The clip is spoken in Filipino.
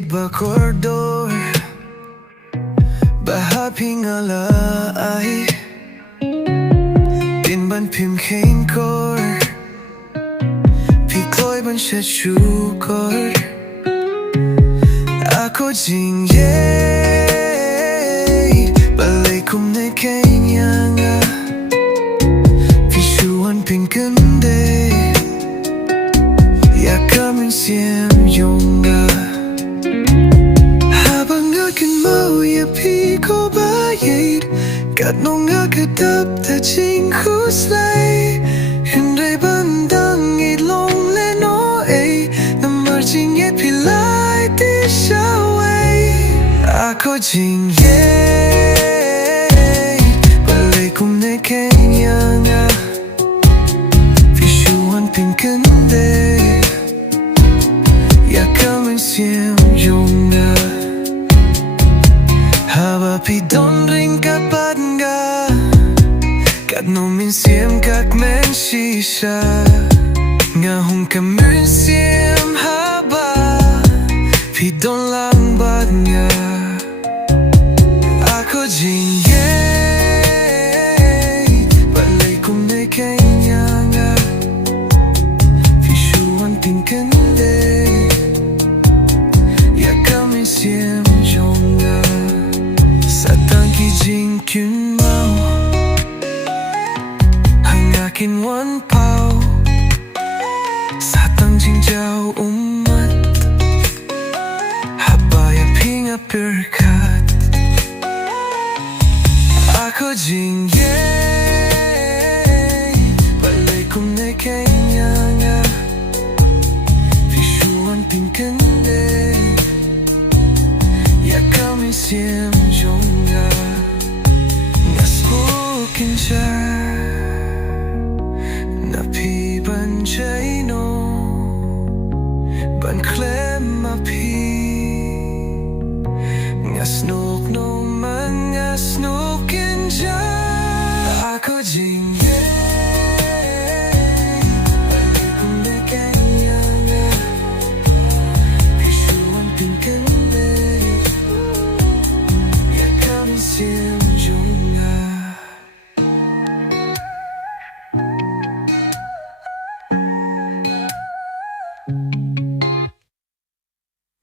BAIEID ba koridor Bahaping alay Pinban pimkain kor Pikloy ban siya chukor Ako jing yay Balay kum na kanya nga Pishuan pingkande Yakamin siyem yung nga Habang KYNMAW IAPHI ko BAIEID Kat nung akadap ta jing huslay Hindi bandang ilong leno ay Namar jing pilay di siya way Ako jing yay Balay kum na kanya nga Pishuan pingkande Yakamin siyem yung nga HABA pidon ring kapat nga Kat nomin siyem kak men shisha Nga hong kamun siyem HABA Pidon lang bat nga Ako jing yay Balay kum na kanya nga Pishuan pingkande Yakamin siyem yung nga Sa tangki jing KYNMAW Ang akin one pao Sa tang jing jiao umat HABA IAPHI nga perkat Ako jing yay Balay kum na kanya nga Pishuan pingkande Yakamin siyem yung nga Nga spoken siya